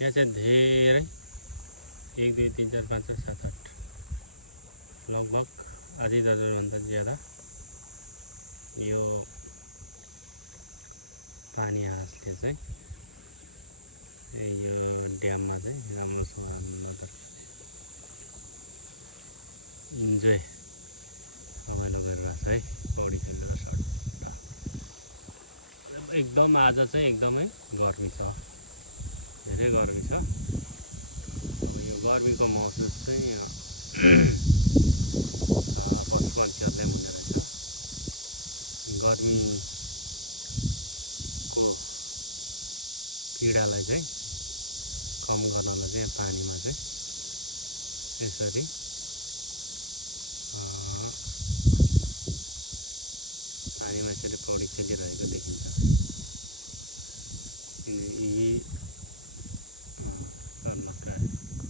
यहाँ चाहिँ धेरै 1 2 3 4 5 6 7 8 लगभग आधी दर्जनभन्दा ज्यादा यो पानी हाँसले चाहिँ यो ड्याममा चाहिँ राम्रोसँग इन्जोय रमाइलो गरिरहेको छ है पौडी खेलेर सट्टा। एकदम आज चाहिँ एकदमै गर्मी छ, धेरै गर्मी छ। यो गर्मीको महसुस चाहिँ पशु पक्षीहरूलाई पनि हुँदो रहेछ। गर्मीको पीडालाई चाहिँ कम गर्नलाई चाहिँ पानीमा चाहिँ यसरी पानीमा यसरी पौडी खेलिरहेको देखिन्छ। यी